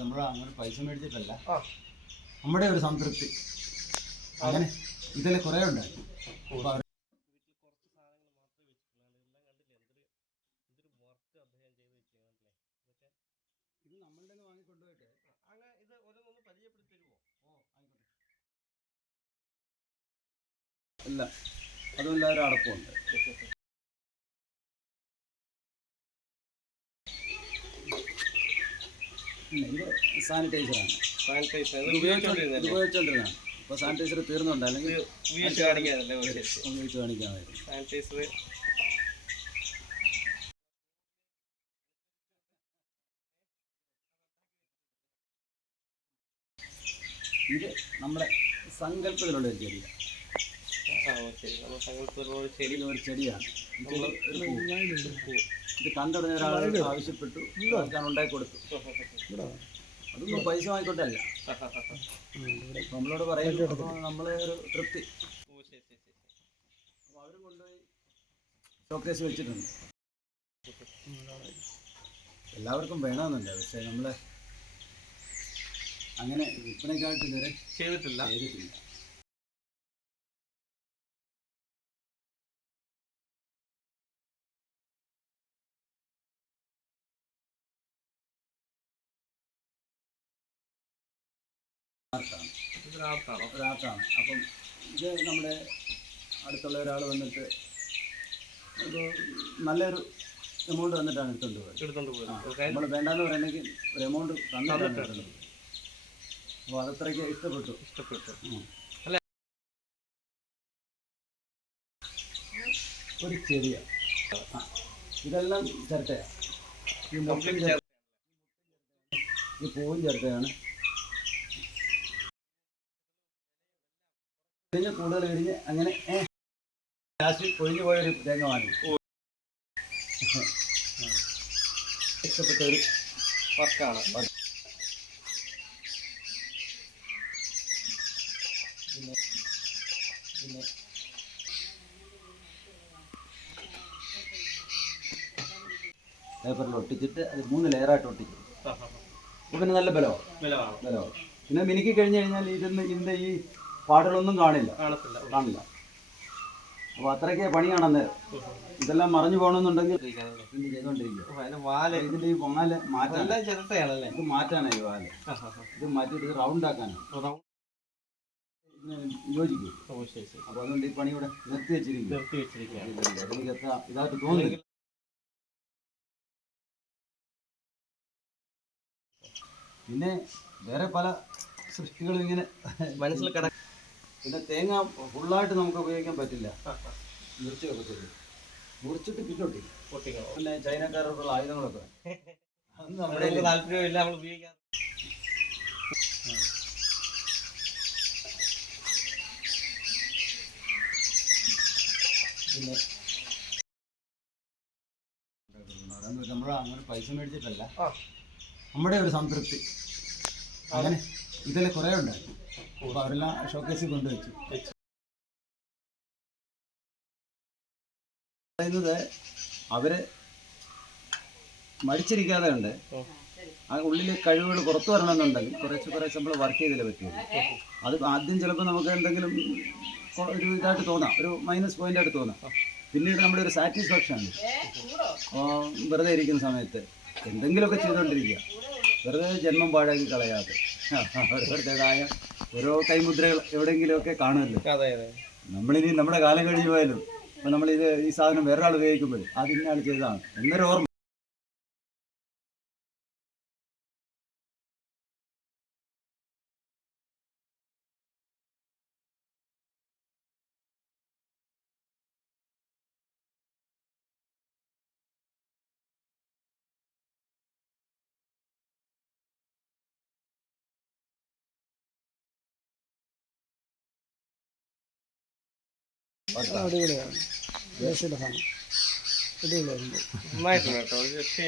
നമ്മൾ അങ്ങനെ പൈസ മേടിച്ചിട്ടല്ല, നമ്മുടെ ഒരു സംതൃപ്തി. അങ്ങനെ ഇതിൽ കുറേ ഉണ്ടായി. ഇത് നമ്മളുടെ വാങ്ങിക്കൊണ്ടുപോയിട്ട് അങ്ങനെ ഇത് ഓരോന്നൊന്ന് പരിചയപ്പെടുത്തി തരുമോ? ഇല്ല, അതുമില്ല, ഒരു അടപ്പമുണ്ട്. ഇത് സാനിറ്റൈസറാണ്. ഉപയോഗിച്ചോണ്ടിരുന്നതാണ്. ഇപ്പോൾ സാനിറ്റൈസർ തീർന്നുണ്ട്, അല്ലെങ്കിൽ ഉപയോഗിച്ച് കാണിക്കാമായിരുന്നു. ഇത് നമ്മുടെ സങ്കല്പത്തിലുള്ള ഒരു ചെടിയാണ്. ഒരു ചെടിയാണ്. ഇത് കണ്ടുടനെ ഒരാൾ ആവശ്യപ്പെട്ടു, ഉണ്ടാക്കി കൊടുത്തു. അതൊന്നും പൈസ വാങ്ങിക്കൊണ്ടല്ല, നമ്മളോട് പറയുന്നത് നമ്മളെ ഒരു തൃപ്തി. അപ്പോൾ അവരും കൊണ്ടുപോയി ഷോക്കേസ് വെച്ചിട്ടുണ്ട്. എല്ലാവർക്കും വേണമെന്നുണ്ട്, പക്ഷേ നമ്മൾ അങ്ങനെ വിൽപ്പനയ്ക്കായിട്ട് ഇതുവരെ ചെയ്തിട്ടില്ല. ഒരാർട്ടാണ്. അപ്പം ഇത് നമ്മുടെ അടുത്തുള്ള ഒരാൾ വന്നിട്ട് ഒരു നല്ലൊരു എമൗണ്ട് വന്നിട്ടാണ് എടുത്തുകൊണ്ട് പോയത്. നമ്മൾ വേണ്ടാന്ന് പറയണമെങ്കിൽ ഒരു എമൗണ്ട് തന്നിട്ടാണ്. അപ്പോൾ അതത്രയ്ക്ക് ഇഷ്ടപ്പെട്ടു. ഒരു ചെടിയാണ്. ഇതെല്ലാം ചിരട്ടയാണ്. ഈ പൂവും ചിരട്ടയാണ്. കൂടുതൽ കഴിഞ്ഞ് അങ്ങനെ ലാസ്റ്റ് പൊഴിഞ്ഞു പോയൊരു തേങ്ങ വാങ്ങി. ഇഷ്ടപ്പെട്ട ഒരു വർക്കാണ്. പിന്നെ പേപ്പറിൽ ഒട്ടിച്ചിട്ട് അത് 3 ലെയറായിട്ട് ഒട്ടിക്കും. പിന്നെ നല്ല ബലമാണ്. പിന്നെ മിനുക്കി കഴിഞ്ഞ് കഴിഞ്ഞാൽ ഇതിൻ്റെ ഈ പാടുകളൊന്നും കാണില്ല. അപ്പോൾ അത്രയ്ക്ക് പണിയാണ് അന്നേരം. ഇതെല്ലാം മറിഞ്ഞു പോകണമെന്നുണ്ടെങ്കിൽ ഇതിൻ്റെ ഈ വാല് മാറ്റാൻ, ഇത് മാറ്റാനാണ് ഈ വാല്. ഇത് മാറ്റിയിട്ട് ഇത് റൗണ്ട് ആക്കാനാണ്, യോജിക്കും. അപ്പോൾ അതുകൊണ്ട് ഈ പണി ഇവിടെ നിർത്തി വെച്ചിരിക്കും. എനിക്ക് ഇതായിട്ട് തോന്നുന്നില്ല. പിന്നെ വേറെ പല സൃഷ്ടികളും ഇങ്ങനെ മനസ്സിൽ കിടക്കും. പിന്നെ തേങ്ങ ഫുള്ളായിട്ട് നമുക്ക് ഉപയോഗിക്കാൻ പറ്റില്ല, മുറിച്ച് വെക്കത്തില്ല. മുറിച്ചിട്ട് പൊട്ടിക്കണം. പിന്നെ ചൈനക്കാരോടുള്ള ആയുധങ്ങളൊക്കെ അതൊന്നും നമ്മുടെ താല്പര്യമില്ല, നമ്മൾ ഉപയോഗിക്കാൻ. പിന്നെ നമ്മൾ അങ്ങനെ പൈസ മേടിച്ചിട്ടല്ല, നമ്മുടെ ഒരു സംതൃപ്തി. അങ്ങനെ ഇതിൽ കുറേ ഉണ്ടായി. അപ്പോൾ അവരെല്ലാം ഷോക്കേസിൽ കൊണ്ടുവച്ചു. പറയുന്നത് അവര് മടിച്ചിരിക്കാതെ ഉണ്ട്. ആ ഉള്ളിലെ കഴിവുകൾ പുറത്തു വരണമെന്നുണ്ടെങ്കിൽ കുറച്ച് നമ്മൾ വർക്ക് ചെയ്തല്ലേ പറ്റുള്ളൂ. അത് ആദ്യം ചിലപ്പോൾ നമുക്ക് എന്തെങ്കിലും ഒരു ഇതായിട്ട് തോന്നാം, ഒരു മൈനസ് പോയിൻ്റായിട്ട് തോന്നാം. പിന്നീട് നമ്മുടെ ഒരു സാറ്റിസ്ഫാക്ഷനാണ്. വെറുതെ ഇരിക്കുന്ന സമയത്ത് എന്തെങ്കിലുമൊക്കെ ചെയ്തുകൊണ്ടിരിക്കുക, വെറുതെ ജന്മം പാഴാക്കി കളയാതെ ഓരോരുത്തരുടേതായ ഓരോ കൈമുദ്രകൾ എവിടെയെങ്കിലുമൊക്കെ കാണുമല്ലോ. നമ്മളിനി നമ്മുടെ കാലം കഴിഞ്ഞു പോയാലും അപ്പോൾ നമ്മളിത് ഈ സാധനം വേറൊരാൾ ഉപയോഗിക്കുമ്പോൾ അത് ഇന്നയാൾ ചെയ്തതാണ് എന്നൊരു ഓർമ്മ. അടിപൊളിയാണ്. അടിപൊളിയായിരുന്നു.